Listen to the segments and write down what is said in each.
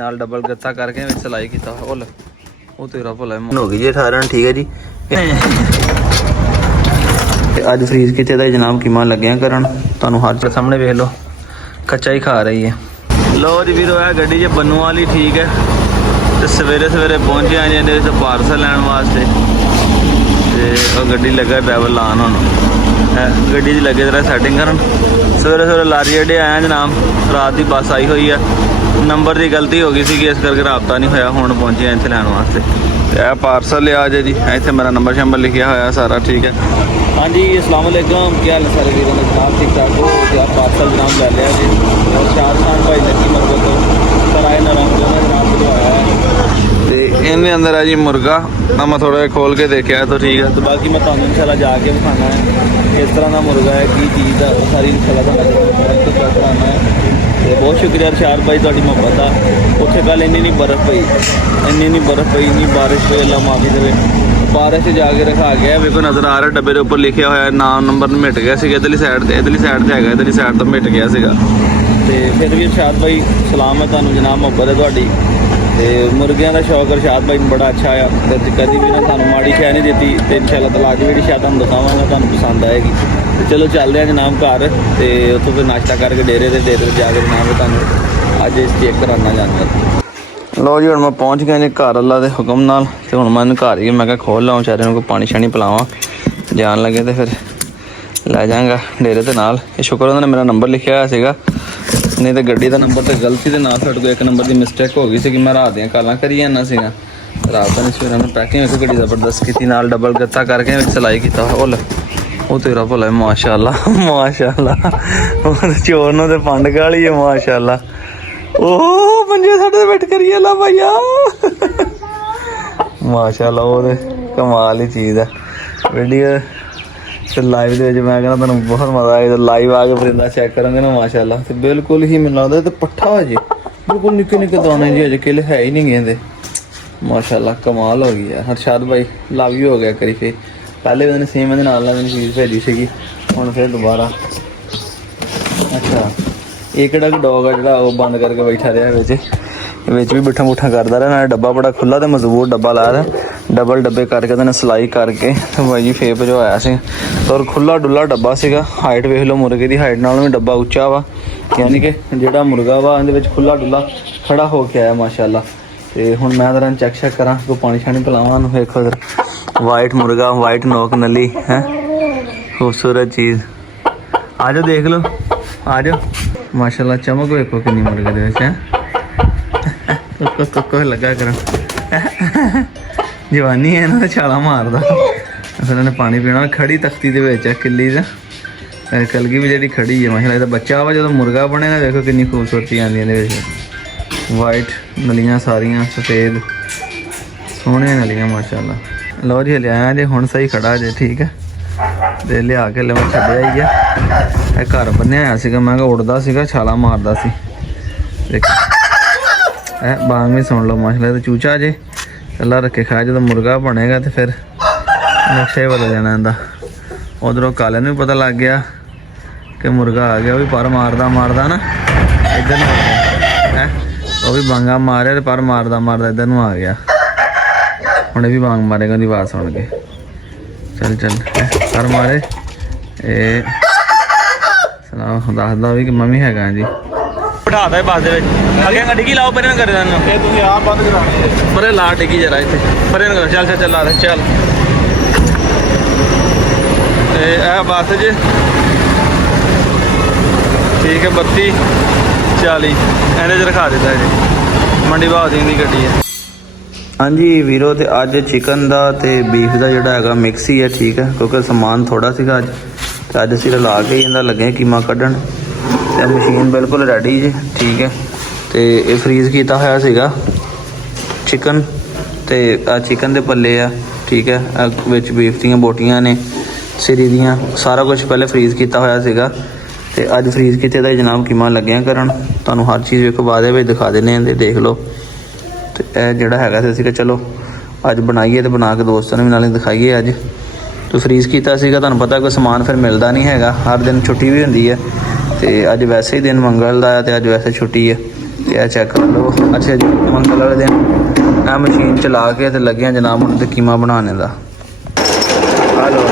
ਨਾਲ ਡਬਲ ਗੱਤਾ ਕਰਕੇ ਵਿੱਚ ਸਿਲਾਈ ਕੀਤਾ ਹੋਇਆ। ਭੁੱਲ ਉਹ ਤੇਰਾ ਭੁੱਲ ਹੋ ਗਈ ਜੀ 18 ਠੀਕ ਹੈ ਜੀ। ਅੱਜ ਫਰੀਜ਼ ਕੀਤੇ ਦਾ ਜਨਾਬ ਕੀਮਾ ਲੱਗਿਆ ਕਰਨ ਤੁਹਾਨੂੰ ਹਰ ਸਾਹਮਣੇ ਵੇਖ ਲਓ ਕੱਚਾ ਹੀ ਖਾ ਰਹੀ ਹੈ। ਲਓ ਜੀ ਵੀਰੋ ਇਹ ਗੱਡੀ 'ਚ ਬੰਨੂ ਵਾਲੀ ਠੀਕ ਹੈ ਤੇ ਸਵੇਰੇ ਪਹੁੰਚੇ ਆ ਜਾਂਦੇ ਵਿੱਚ ਪਾਰਸਲ ਲੈਣ ਵਾਸਤੇ ਤੇ ਉਹ ਗੱਡੀ ਲੱਗਾ ਡਰਾਈਵਰ ਲਾਣ ਹੁਣ ਗੱਡੀ 'ਚ ਲੱਗੇ ਜਰਾ ਸੈਟਿੰਗ ਕਰਨ। ਸਵੇਰੇ ਲਾਰੀ ਅੱਡੇ ਆਇਆ ਜਨਾਬ, ਰਾਤ ਦੀ ਬੱਸ ਆਈ ਹੋਈ ਆ, ਨੰਬਰ ਦੀ ਗਲਤੀ ਹੋ ਗਈ ਸੀ ਇਸ ਕਰਕੇ ਰਾਬਤਾ ਨਹੀਂ ਹੋਇਆ। ਹੁਣ ਪਹੁੰਚੇ ਆ ਇੱਥੇ ਲੈਣ ਵਾਸਤੇ ਤੇ ਇਹ ਪਾਰਸਲ ਲਿਆ ਜੇ ਜੀ, ਇੱਥੇ ਮੇਰਾ ਨੰਬਰ ਸ਼ੰਬਰ ਲਿਖਿਆ ਹੋਇਆ ਸਾਰਾ ਠੀਕ ਹੈ। ਹਾਂਜੀ अस्सलाम वालेकुम, क्या हाल है सारे वीरों ने जनाब, ठीक ठाक हो? आप पार्सल जनाब ले लिया जी और 4 साल भाई लगी मरबो तो सराय नरम जनाब बुलवाया है ਤੇ ਇਹਦੇ ਅੰਦਰ ਆ ਜੀ ਮੁਰਗਾ ਨਾ ਮੈਂ ਥੋੜਾ ਜਿਹਾ ਖੋਲ ਕੇ ਦੇਖਿਆ ਤਾਂ ਠੀਕ ਹੈ। तो बाकी मैं तुहानू इंशाल्लाह जाके दिखाना है किस तरह का मुर्गा है की चीज़ है सारी इंशाल्लाह कराना है। ਤੇ ਬਹੁਤ ਸ਼ੁਕਰੀਆ ਅਰਸ਼ਾਦ ਭਾਈ ਤੁਹਾਡੀ ਮੁਹੱਬਤ ਆ। ਉੱਥੇ ਕੱਲ੍ਹ ਇੰਨੀ ਬਰਫ਼ ਪਈ, ਇੰਨੀ ਬਾਰਿਸ਼ ਪਈ, ਅੱਲਾ ਮਾਫੀ ਦੇਵੇ। ਬਾਰਿਸ਼ 'ਚ ਜਾ ਕੇ ਰਖਾ ਗਿਆ, ਵੇਖੋ ਨਜ਼ਰ ਆ ਰਿਹਾ ਡੱਬੇ ਦੇ ਉੱਪਰ ਲਿਖਿਆ ਹੋਇਆ ਨਾਮ ਨੰਬਰ ਮਿਟ ਗਿਆ ਸੀਗਾ ਇੱਧਰਲੀ ਸਾਈਡ ਤੇ ਹੈਗਾ, ਇੱਧਰਲੀ ਸਾਈਡ ਤੋਂ ਮਿਟ ਗਿਆ ਸੀਗਾ। ਤੇ ਫਿਰ ਵੀ ਅਰਸ਼ਾਦ ਭਾਈ ਸਲਾਮ ਹੈ ਤੁਹਾਨੂੰ ਜਨਾਬ, ਮੁਹੱਬਤ ਹੈ ਤੁਹਾਡੀ। ਤੇ ਮੁਰਗਿਆਂ ਦਾ ਸ਼ੌਕ ਅਰਸ਼ਾਦ ਭਾਈ ਨੂੰ ਬੜਾ ਅੱਛਾ ਆ ਤੇ ਕਦੀ ਵੀ ਨਾ ਤੁਹਾਨੂੰ ਮਾੜੀ ਸ਼ੈ ਨਹੀਂ ਦਿੱਤੀ ਤੇ ਇੰਸ਼ਾਅੱਲਾ ਤਾਲਾ ਅੱਜ ਜਿਹੜੀ ਸ਼ੈ ਤੁਹਾਨੂੰ ਦਿਖਾਵਾਂਗਾ ਤੁਹਾਨੂੰ ਪਸੰਦ ਆਏਗੀ। ਤੇ ਚਲੋ ਚੱਲਦੇ ਆ ਜਨਾਬ ਘਰ ਤੇ ਉੱਥੋਂ ਫਿਰ ਨਾਸ਼ਤਾ ਕਰਕੇ ਡੇਰੇ ਤੇ ਜਾ ਕੇ ਜਨਾਬ ਤੁਹਾਨੂੰ ਅੱਜ ਚੈੱਕ ਕਰਾਉਣਾ ਜਾਂਦਾ। ਲਓ ਜੀ ਹੁਣ ਮੈਂ ਪਹੁੰਚ ਗਿਆ ਜੀ ਘਰ ਅੱਲਾ ਦੇ ਹੁਕਮ ਨਾਲ ਤੇ ਹੁਣ ਮੈਂ ਘਰ ਹੀ ਮੈਂ ਕਿਹਾ ਖੋਲ ਲਾਵਾਂ ਵਿਚਾਰੇ ਨੂੰ ਕੋਈ ਪਾਣੀ ਸ਼ਾਣੀ ਪਿਲਾਵਾਂ, ਜਾਣ ਲੱਗੇ ਤੇ ਫਿਰ ਲੈ ਜਾਵਾਂਗਾ ਡੇਰੇ ਦੇ ਨਾਲ। ਇਹ ਸ਼ੁਕਰ ਉਹਨਾਂ ਨੇ ਮੇਰਾ ਨੰਬਰ ਲਿਖਿਆ ਹੋਇਆ ਸੀਗਾ, ਨਹੀਂ ਤਾਂ ਗੱਡੀ ਦਾ ਨੰਬਰ ਤੇ ਗਲਤੀ ਦੇ ਨਾਲ ਸਾਡੇ ਕੋਲ ਇੱਕ ਨੰਬਰ ਦੀ ਮਿਸਟੇਕ ਹੋ ਗਈ ਸੀ ਕਿ ਮੈਂ ਰਾਤ ਦੀਆਂ ਕਾਲਾਂ ਕਰੀ ਜਾਂਦਾ ਸੀਗਾ। ਰਾਤ ਦਾ ਨਹੀਂ ਸਵੇਰਾਂ ਨੂੰ ਪੈਕਿੰਗ ਵਿੱਚ ਗੱਡੀ ਜ਼ਬਰਦਸਤ ਕੀਤੀ, ਨਾਲ ਡਬਲ ਗੱਤਾ ਕਰਕੇ ਵਿੱਚ ਸਿਲਾਈ ਕੀਤਾ ਹੋਇਆ। ਉਹ ਤੇਰਾ ਭਲਾ ਹੈ ਮਾਸ਼ਾਅੱਲਾ ਚੋਰ ਨੂੰ ਤੇ ਪੰਡ ਗਾਲੀ ਹੈ ਮਾਸ਼ਾਅੱਲਾ। ਉਹ ਮੰਜੇ ਸਾਡੇ ਤੇ ਬੈਠ ਕਰੀਏ ਲਾ ਭਾਈਆ ਮਾਸ਼ਾਅੱਲਾ, ਉਹ ਤੇ ਕਮਾਲ ਹੀ ਚੀਜ਼ ਹੈ। ਵੀਡੀਓ ਤੇ ਲਾਈਵ ਦੇ ਵਿੱਚ ਮੈਂ ਕਹਿੰਦਾ ਤੁਹਾਨੂੰ ਬਹੁਤ ਮਜ਼ਾ ਆਏਗਾ, ਲਾਈਵ ਆ ਕੇ ਪਰਿੰਦਾ ਚੈੱਕ ਕਰਾਂਗੇ ਨਾ ਮਾਸ਼ਾਅੱਲਾ। ਤੇ ਬਿਲਕੁਲ ਹੀ ਮੈਨੂੰ ਲੱਗਦਾ ਤੇ ਪੱਠਾ ਹੋ ਜੇ ਬਿਲਕੁਲ ਨਿੱਕੇ ਦਾਣੇ ਜੀ, ਅਜੇ ਕਿਲੇ ਹੈ ਹੀ ਨਹੀਂ ਗਏ ਮਾਸ਼ਾਅੱਲਾ। ਕਮਾਲ ਹੋ ਗਈ ਹੈ ਅਰਸ਼ਾਦ ਭਾਈ, ਲਵ ਯੂ ਹੋ ਗਿਆ ਕਰੀ ਫੇ। ਪਹਿਲੇ ਵੀ ਉਹਨੇ ਸੇਮ ਇਹਦੇ ਨਾਲ ਮੈਨੂੰ ਚੀਜ਼ ਭੇਜੀ ਸੀਗੀ, ਹੁਣ ਫਿਰ ਦੁਬਾਰਾ। ਅੱਛਾ ਇਹ ਕਿਹੜਾ ਡੌਗ ਆ ਜਿਹੜਾ ਉਹ ਬੰਦ ਕਰਕੇ ਬੈਠਾ ਰਿਹਾ ਵਿੱਚ ਵੀ ਬਿੱਠਾ ਬੁੱਠਾ ਕਰਦਾ ਰਿਹਾ। ਨਾਲੇ ਡੱਬਾ ਬੜਾ ਖੁੱਲ੍ਹਾ ਤੇ ਮਜ਼ਬੂਤ ਡੱਬਾ ਲਾਇਆ ਰਿਹਾ, ਡਬਲ ਡੱਬੇ ਕਰਕੇ ਉਹਨੇ ਸਿਲਾਈ ਕਰਕੇ ਬਾਈ ਜੀ ਫੇਰ ਭਜਵਾਇਆ ਸੀ। ਔਰ ਖੁੱਲ੍ਹਾ ਡੁੱਲਾ ਡੱਬਾ ਸੀਗਾ। ਹਾਈਟ ਵੇਖ ਲਓ ਮੁਰਗੇ ਦੀ ਹਾਈਟ ਨਾਲੋਂ ਵੀ ਡੱਬਾ ਉੱਚਾ ਵਾ, ਯਾਨੀ ਕਿ ਜਿਹੜਾ ਮੁਰਗਾ ਵਾ ਉਹਦੇ ਵਿੱਚ ਖੁੱਲ੍ਹਾ ਡੁੱਲਾ ਖੜਾ ਹੋ ਕੇ ਆਇਆ ਮਾਸ਼ਾਅੱਲਾ। ਤੇ ਹੁਣ ਮੈਂ ਜ਼ਰਾ ਚੈੱਕ ਕਰਾਂ, ਕੋਈ ਪਾਣੀ ਛਾਣੀ ਪਿਲਾਵਾਂ ਉਹਨੂੰ। ਵੇਖੋ ਇਧਰ ਵਾਈਟ ਮੁਰਗਾ, ਵਾਈਟ ਨੋਕ ਨਲੀ ਹੈ, ਖੂਬਸੂਰਤ ਚੀਜ਼। ਆ ਜਾਓ ਦੇਖ ਲਓ, ਆ ਜਾਓ ਮਾਸ਼ਾਅੱਲਾ। ਚਮਕ ਵੇਖੋ ਕਿੰਨੀ ਮੁਰਗੇ ਦੇ ਵਿੱਚ ਹੈ, ਕੁੱਕੋ ਲੱਗਾ ਕਰਾਂ ਜਵਾਨੀ ਹੈ ਇਹਨਾਂ ਦਾ ਛਾਲਾ ਮਾਰਦਾ। ਫਿਰ ਉਹਨੇ ਪਾਣੀ ਪੀਣਾ ਖੜੀ ਤਖਤੀ ਦੇ ਵਿੱਚ ਕਿੱਲੀ ਦਾ ਕਲਗੀ ਵੀ ਜਿਹੜੀ ਖੜੀ ਹੈ ਮਾਸ਼ਾਅੱਲਾ। ਇਹਦਾ ਬੱਚਾ ਵਾ ਜਦੋਂ ਮੁਰਗਾ ਬਣੇਗਾ ਦੇਖੋ ਕਿੰਨੀ ਖੂਬਸੂਰਤੀ ਆਉਂਦੀ ਇਹਦੇ ਵਿੱਚ। ਵਾਈਟ ਨਲੀਆਂ ਸਾਰੀਆਂ ਸਫੇਦ ਸੋਹਣੀਆਂ ਨਲੀਆਂ ਮਾਸ਼ਾਅੱਲਾ। ਲਓ ਜੀ ਲਿਆਇਆ ਜੇ ਹੁਣ ਸਹੀ ਖੜਾ ਜੇ ਠੀਕ ਹੈ। ਤੇ ਲਿਆ ਕੇ ਲੈ ਮੈਂ ਛੱਡਿਆ ਹੀ ਆ, ਇਹ ਘਰ ਬੰਨਿਆ ਹੋਇਆ ਸੀਗਾ, ਮੈਂ ਕਿਹਾ ਉੱਡਦਾ ਸੀਗਾ ਛਾਲਾ ਮਾਰਦਾ ਸੀ। ਦੇਖ ਇਹ ਬਾਂਗ ਵੀ ਸੁਣ ਲਓ ਮਾਸ਼ਾਅੱਲਾ। ਤੇ ਚੂਚਾ ਜੇ ਅੱਲਾ ਰੱਖੇ ਖਾਇਆ, ਜਦੋਂ ਮੁਰਗਾ ਬਣੇਗਾ ਤੇ ਫਿਰ ਨਕਸ਼ਾ ਹੀ ਬਦਲ ਜਾਣਾ ਇਹਦਾ। ਉਧਰੋਂ ਕਾਲੇ ਨੂੰ ਵੀ ਪਤਾ ਲੱਗ ਗਿਆ ਕਿ ਮੁਰਗਾ ਆ ਗਿਆ, ਉਹ ਵੀ ਪਰ ਮਾਰਦਾ ਨਾ ਇੱਧਰ ਨੂੰ ਹੈ, ਉਹ ਵੀ ਬਾਂਗਾ ਮਾਰਿਆ ਤੇ ਪਰ ਮਾਰਦਾ ਇੱਧਰ ਨੂੰ ਆ ਗਿਆ। ਹੁਣ ਇਹ ਵੀ ਬਾਂਗ ਮਾਰੇਗਾ ਉਹਦੀ ਆਵਾਜ਼ ਸੁਣ ਕੇ। ਚੱਲ ਪਰ ਮਾਰੇ ਇਹ ਸੁਣਾਓ, ਦੱਸਦਾ ਵੀ ਕਿ ਮੰਮੀ ਹੈਗਾ ਜੀ। ਬਿਠਾਦਾ ਹੈ ਬੱਸ ਦੇ ਵਿੱਚ, ਅੱਗੇ ਡਿੱਗੀ ਲਾਓ ਪਰੇ ਨਾ ਕਰੇ ਤੁਹਾਨੂੰ, ਇਹ ਤੁਸੀਂ ਆਪ ਬੰਦ ਕਰਾਉਣੀ ਹੈ। ਪਰੇ ਲਾ ਡਿੱਗੀ ਜਰਾ ਇੱਥੇ ਪਰੇ ਨਾ ਕਰੋ, ਚੱਲ ਲਾ ਚੱਲ। ਤੇ ਇਹ ਬੱਸ ਜੀ ਠੀਕ ਹੈ 32 40 ਇਹਨੇ 'ਚ ਰਖਾ ਦਿੱਤਾ ਜੀ, ਮੰਡੀ ਬਹਾਉਦੀਨ ਦੀ ਗੱਡੀ ਹੈ। ਹਾਂਜੀ ਵੀਰੋ, ਤੇ ਅੱਜ ਚਿਕਨ ਦਾ ਤੇ ਬੀਫ ਦਾ ਜਿਹੜਾ ਹੈਗਾ ਮਿਕਸ ਹੀ ਹੈ ਠੀਕ ਹੈ, ਕਿਉਂਕਿ ਸਮਾਨ ਥੋੜਾ ਸੀਗਾ ਅੱਜ। ਤੇ ਅੱਜ ਅਸੀਂ ਲਾ ਕੇ ਇਹਦਾ ਲੱਗੇ ਕੀਮਾ ਕੱਢਣ ਤੇ ਮਸ਼ੀਨ ਬਿਲਕੁਲ ਰੈਡੀ ਜੀ ਠੀਕ ਹੈ। ਤੇ ਇਹ ਫਰੀਜ਼ ਕੀਤਾ ਹੋਇਆ ਸੀਗਾ ਚਿਕਨ, ਤੇ ਆ ਚਿਕਨ ਦੇ ਪੱਲੇ ਆ ਠੀਕ ਹੈ, ਵਿੱਚ ਬੀਫ ਦੀਆਂ ਬੋਟੀਆਂ ਨੇ ਸਿਰੀ ਦੀਆਂ, ਸਾਰਾ ਕੁਝ ਪਹਿਲੇ ਫਰੀਜ਼ ਕੀਤਾ ਹੋਇਆ ਸੀਗਾ। ਤੇ ਅੱਜ ਫਰੀਜ਼ ਕੀਤੇ ਦਾ ਜਨਾਬ ਕੀਮਾ ਲੱਗਿਆ ਕਰਨ, ਤੁਹਾਨੂੰ ਹਰ ਚੀਜ਼ ਵੇਖੋ ਬਾਅਦ ਦੇ ਵਿੱਚ ਦਿਖਾ ਦਿੰਦੇ ਹਾਂ। ਦੇਖ ਲਓ ਤੇ ਇਹ ਜਿਹੜਾ ਹੈਗਾ ਸੀ ਅਸੀਂ ਕਿ ਚਲੋ ਅੱਜ ਬਣਾਈਏ ਤੇ ਬਣਾ ਕੇ ਦੋਸਤਾਂ ਨੂੰ ਵੀ ਨਾਲੇ ਦਿਖਾਈਏ। ਅੱਜ तो फ्रीज़ किया ਤੁਹਾਨੂੰ पता कोई समान फिर मिलता नहीं है, हर दिन छुट्टी भी होंगी है। तो अज वैसे ही दिन मंगल का है तो अज वैसे छुट्टी है ਇਹ ਚੈੱਕ ਕਰ ਲਓ। ਅੱਛਾ ਜੀ, ਮੰਗਲ ਵਾਲੇ ਦਿਨ ਇਹ ਮਸ਼ੀਨ ਚਲਾ ਕੇ ਤੇ ਲੱਗਿਆ ਜਨਾਬ ਹੁਣ ਤੇ ਕੀਮਾ ਬਣਾਉਣੇ ਦਾ। ਆ ਲਓ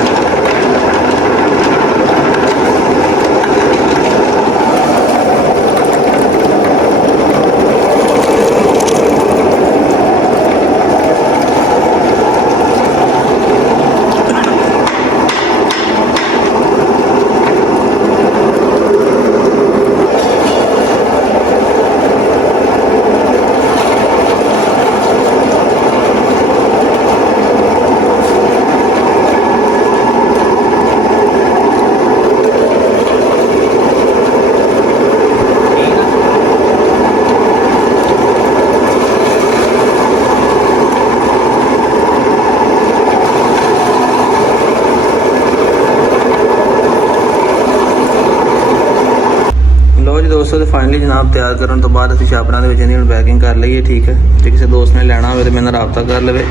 ਦੋਸਤੋ, ਤੇ ਫਾਈਨਲੀ ਜਨਾਬ ਤਿਆਰ ਕਰਨ ਤੋਂ ਬਾਅਦ ਅਸੀਂ ਛਾਪਰਾਂ ਦੇ ਵਿੱਚ ਇਹਦੀ ਹੁਣ ਪੈਕਿੰਗ ਕਰ ਲਈਏ। ਠੀਕ ਹੈ, ਜੇ ਕਿਸੇ ਦੋਸਤ ਨੇ ਲੈਣਾ ਹੋਵੇ ਤਾਂ ਮੇਰੇ ਨਾਲ ਰਾਬਤਾ ਕਰ ਲਵੇ।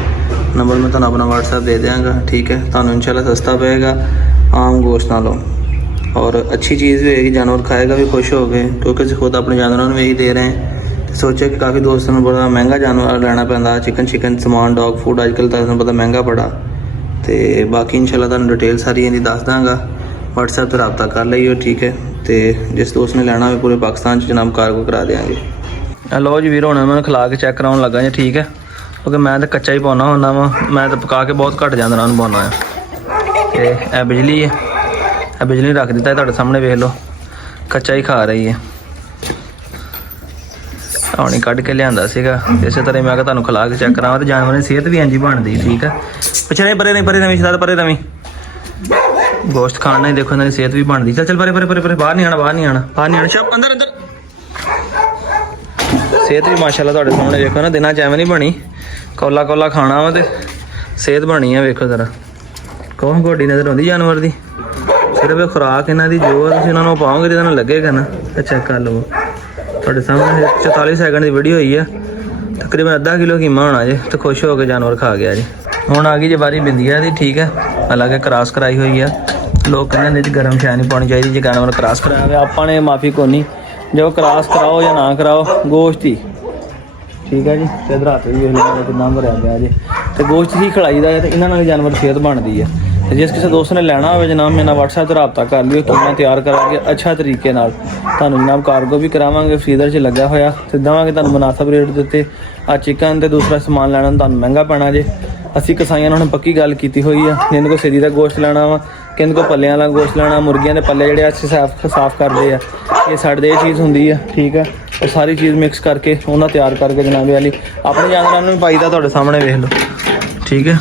ਨੰਬਰ ਮੈਂ ਤੁਹਾਨੂੰ ਆਪਣਾ WhatsApp ਦੇ ਦਿਆਂਗਾ। ਠੀਕ ਹੈ, ਤੁਹਾਨੂੰ ਇਨਸ਼ਾਅੱਲਾ ਸਸਤਾ ਪਏਗਾ ਆਮ ਗੋਸ਼ਤ ਨਾਲੋਂ, ਔਰ ਅੱਛੀ ਚੀਜ਼ ਵੀ ਹੋਏਗੀ, ਜਾਨਵਰ ਖਾਏਗਾ ਵੀ ਖੁਸ਼ ਹੋ ਕੇ, ਕਿਉਂਕਿ ਅਸੀਂ ਖੁਦ ਆਪਣੇ ਜਾਨਵਰਾਂ ਨੂੰ ਇਹੀ ਦੇ ਰਹੇ ਹਾਂ। ਤੇ ਸੋਚਿਆ ਕਿ ਕਾਫੀ ਦੋਸਤਾਂ ਨੂੰ ਬੜਾ ਮਹਿੰਗਾ ਜਾਨਵਰ ਲੈਣਾ ਪੈਂਦਾ, ਚਿਕਨ ਸਮਾਨ, ਡੌਗ ਫੂਡ ਅੱਜ ਕੱਲ੍ਹ ਤੁਹਾਨੂੰ ਪਤਾ ਮਹਿੰਗਾ ਬੜਾ। ਤੇ ਬਾਕੀ ਇਨਸ਼ਾਅੱਲਾ ਤੁਹਾਨੂੰ ਡਿਟੇਲ ਸਾਰੀ ਇਹਦੀ ਦੱਸ ਦਾਂਗਾ। WhatsApp 'ਤੇ ਰਾਬਤਾ ਕਰ ਲਈਓ। ਠੀਕ ਹੈ, ਤੇ ਜਿਸ ਦੋਸਤ ਨੇ ਲੈਣਾ ਹੋਵੇ ਪੂਰੇ ਪਾਕਿਸਤਾਨ 'ਚ ਜਨਾਬ ਕਾਰਗੋ ਕਰਾ ਦੇਵਾਂਗੇ। ਲਓ ਜੀ ਵੀਰ, ਹੁਣ ਮੈਂ ਖਿਲਾ ਕੇ ਚੈੱਕ ਕਰਾਉਣ ਲੱਗਾ ਜੀ। ਠੀਕ ਹੈ, ਕਿਉਂਕਿ ਮੈਂ ਤਾਂ ਕੱਚਾ ਹੀ ਪਾਉਣਾ ਹੁੰਦਾ ਵਾ, ਮੈਂ ਤਾਂ ਪਕਾ ਕੇ ਬਹੁਤ ਘੱਟ ਜਾਨਵਰਾਂ ਨੂੰ ਪਾਉਣਾ ਆ। ਤੇ ਇਹ ਬਿਜਲੀ ਹੈ, ਇਹ ਬਿਜਲੀ ਰੱਖ ਦਿੱਤਾ ਤੁਹਾਡੇ ਸਾਹਮਣੇ, ਵੇਖ ਲਓ ਕੱਚਾ ਹੀ ਖਾ ਰਹੀ ਹੈ। ਹੁਣੀ ਕੱਢ ਕੇ ਲਿਆਂਦਾ ਸੀਗਾ। ਇਸੇ ਤਰ੍ਹਾਂ ਮੈਂ ਕਿਹਾ ਤੁਹਾਨੂੰ ਖਿਲਾ ਕੇ ਚੈੱਕ ਕਰਾਵਾਂ, ਤੇ ਜਾਨਵਰਾਂ ਦੀ ਸਿਹਤ ਵੀ ਇੰਝ ਹੀ ਬਣਦੀ। ਠੀਕ ਹੈ, ਪਿੱਛੇ ਨਹੀਂ ਪਰੇ ਰਵੀ ਸਾਰਾ ਪਰੇ ਰਵੀ, ਗੋਸ਼ਤ ਖਾਣ ਨਾਲ ਹੀ ਦੇਖੋ ਇਹਨਾਂ ਦੀ ਸਿਹਤ ਵੀ ਬਣਦੀ। ਚੱਲ ਪਰੇ ਬਾਹਰ ਨਹੀਂ ਆਣਾ ਸ਼ਾਪ ਅੰਦਰ ਸਿਹਤ ਵੀ ਮਾਸ਼ਾਅੱਲਾ ਤੁਹਾਡੇ ਸਾਹਮਣੇ ਵੇਖੋ ਨਾ, ਦਿਨਾਂ 'ਚ ਐਵੇਂ ਨਹੀਂ ਬਣੀ, ਕੋਲਾ ਖਾਣਾ ਵਾ ਤੇ ਸਿਹਤ ਬਣੀ ਆ। ਵੇਖੋ ਜ਼ਰਾ, ਕੌਣ ਗੋਡੀ ਨਜ਼ਰ ਆਉਂਦੀ ਜਾਨਵਰ ਦੀ। ਸਿਰਫ ਖੁਰਾਕ ਇਹਨਾਂ ਦੀ ਜੋ ਤੁਸੀਂ ਇਹਨਾਂ ਨੂੰ ਪਾਓਗੇ ਜਿਹਨਾਂ ਨੂੰ ਲੱਗੇਗਾ ਨਾ। ਚੈੱਕ ਕਰ ਲਓ, ਤੁਹਾਡੇ ਸਾਹਮਣੇ 44 ਸੈਕਿੰਡ ਦੀ ਵੀਡੀਓ ਹੋਈ ਆ, ਤਕਰੀਬਨ ਅੱਧਾ ਕਿਲੋ ਕੀਮਾ ਹੋਣਾ ਜੇ, ਤੇ ਖੁਸ਼ ਹੋ ਕੇ ਜਾਨਵਰ ਖਾ ਗਿਆ ਜੀ। ਹੁਣ ਆ ਗਈ ਜੇ ਵਾਰੀ ਬਿੰਦੀਆਂ ਦੀ। ਠੀਕ ਹੈ, ਹਾਲਾਂਕਿ ਕ੍ਰਾਸ ਕਰਾਈ ਹੋਈ ਆ। ਲੋਕ ਕਹਿੰਦੇ ਇਹਦੇ 'ਚ ਗਰਮ ਸ਼ੈ ਨਹੀਂ ਪਾਉਣੀ ਚਾਹੀਦੀ ਜੇ ਜਾਨਵਰ ਕ੍ਰਾਸ ਕਰਾਇਆ ਹੋਵੇ। ਆਪਾਂ ਨੇ ਮਾਫੀ ਕੋਨੀ, ਜੋ ਕ੍ਰਾਸ ਕਰਾਓ ਜਾਂ ਨਾ ਕਰਾਓ, ਗੋਸ਼ਤ ਹੀ ਠੀਕ ਹੈ ਜੀ। ਤੇ ਇਧਰ ਹੱਥ ਵੀ ਵੇਖ ਲਓ ਕਿੰਨਾ ਭਰਿਆ ਪਿਆ ਜੇ, ਤੇ ਗੋਸ਼ਤ ਹੀ ਖਿਲਾਈਦਾ ਹੈ, ਤੇ ਇਹਨਾਂ ਨਾਲ ਜਾਨਵਰ ਸਿਹਤ ਬਣਦੀ ਹੈ। ਤੇ ਜਿਸ ਕਿਸੇ ਦੋਸਤ ਨੇ ਲੈਣਾ ਹੋਵੇ ਜਨਾਬ, ਮੇਰੇ ਨਾਲ WhatsApp 'ਤੇ ਰਾਬਤਾ ਕਰ ਲਿਓ। ਕੀਮਾ ਤਿਆਰ ਕਰਾਂਗੇ ਅੱਛਾ ਤਰੀਕੇ ਨਾਲ, ਤੁਹਾਨੂੰ ਜਨਾਬ ਕਾਰਗੋ ਵੀ ਕਰਾਵਾਂਗੇ, ਫਰੀਜ਼ਰ 'ਚ ਲੱਗਿਆ ਹੋਇਆ, ਤੇ ਦੇਵਾਂਗੇ ਤੁਹਾਨੂੰ ਮੁਨਾਸਬ ਰੇਟ ਦੇ ਉੱਤੇ। ਆ ਚਿਕਨ ਤੇ ਦੂਸਰਾ ਸਮਾਨ ਲੈਣਾ ਤੁਹਾਨੂੰ ਮਹਿੰਗਾ ਪੈਣਾ ਜੇ। ਅਸੀਂ ਕਸਾਈਆਂ ਨਾਲ ਪੱਕੀ ਗੱਲ ਕੀਤੀ ਹੋਈ ਆ, ਜਿਹਨਾਂ ਕੋਲ ਸਿਰੀ ਦਾ ਗੋਸ਼ਤ ਲੈਣਾ ਵਾ, ਕਿਹਨਾਂ ਕੋਲ ਪੱਲਿਆਂ ਵਾਲਾ ਗੋਸ਼ਤ ਲੈਣਾ, ਮੁਰਗੀਆਂ ਦੇ ਪੱਲੇ ਜਿਹੜੇ ਅਸੀਂ ਸਾਫ਼ ਕਰਦੇ ਆ, ਇਹ ਸਾਡੇ ਇਹ ਚੀਜ਼ ਹੁੰਦੀ ਆ। ਠੀਕ ਹੈ, ਉਹ ਸਾਰੀ ਚੀਜ਼ ਮਿਕਸ ਕਰਕੇ ਉਹਨਾਂ ਤਿਆਰ ਕਰਕੇ ਜਨਾਬ ਵਾਲੀ ਆਪਣੇ ਜਾਨਵਰਾਂ ਨੂੰ ਵੀ ਪਾਈਦਾ। ਤੁਹਾਡੇ ਸਾਹਮਣੇ ਵੇਖ ਲਓ। ਠੀਕ ਹੈ,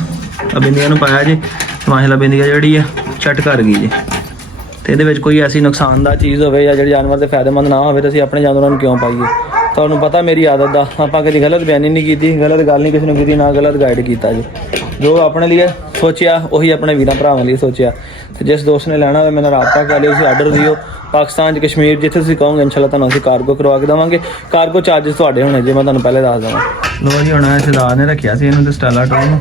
ਬਿੰਦੀਆਂ ਨੂੰ ਪਾਇਆ ਜੀ, ਮਾਸ਼ਾਅੱਲਾ ਬਿੰਦੀਆਂ ਜਿਹੜੀ ਆ ਛੱਟ ਕਰ ਗਈ ਜੀ। ਤੇ ਇਹਦੇ ਵਿੱਚ ਕੋਈ ਐਸੀ ਨੁਕਸਾਨਦਾਰ ਚੀਜ਼ ਹੋਵੇ ਜਾਂ ਜਿਹੜੀ ਜਾਨਵਰ ਦੇ ਫਾਇਦੇਮੰਦ ਨਾ ਹੋਵੇ ਤਾਂ ਅਸੀਂ ਆਪਣੇ ਜਾਨਵਰਾਂ ਨੂੰ ਕਿਉਂ ਪਾਈਏ। ਤੁਹਾਨੂੰ ਪਤਾ ਮੇਰੀ ਆਦਤ ਦਾ, ਆਪਾਂ ਕਦੀ ਗਲਤ ਬਿਆਨੀ ਨਹੀਂ ਕੀਤੀ, ਗਲਤ ਗੱਲ ਨਹੀਂ ਕਿਸੇ ਨੂੰ ਕੀਤੀ, ਨਾ ਗਲਤ ਗਾਈਡ ਕੀਤਾ ਜੀ। ਜੋ ਆਪਣੇ ਲਈ ਸੋਚਿਆ ਉਹੀ ਆਪਣੇ ਵੀਰਾਂ ਭਰਾਵਾਂ ਲਈ ਸੋਚਿਆ। ਤੇ ਜਿਸ ਦੋਸਤ ਨੇ ਲੈਣਾ ਹੋਵੇ ਮੇਰੇ ਨਾਲ ਰਾਬਤਾ ਕਰ ਲਿਓ, ਤੁਸੀਂ ਆਰਡਰ ਦਿਓ। ਪਾਕਿਸਤਾਨ 'ਚ ਕਸ਼ਮੀਰ ਜਿੱਥੇ ਤੁਸੀਂ ਕਹੋਗੇ ਇਨਸ਼ਾਅੱਲਾ ਤੁਹਾਨੂੰ ਅਸੀਂ ਕਾਰਗੋ ਕਰਵਾ ਕੇ ਦੇਵਾਂਗੇ। ਕਾਰਗੋ ਚਾਰਜਸ ਤੁਹਾਡੇ ਹੋਣੇ ਜੇ, ਮੈਂ ਤੁਹਾਨੂੰ ਪਹਿਲੇ ਦੱਸ ਦੇਵਾਂ। ਲੋ ਜੀ, ਹੁਣ ਸਰਦਾਰ ਨੇ ਰੱਖਿਆ ਸੀ ਇਹਨੂੰ ਤੇ ਸਟੈਲਾ ਟੂ ਨੂੰ,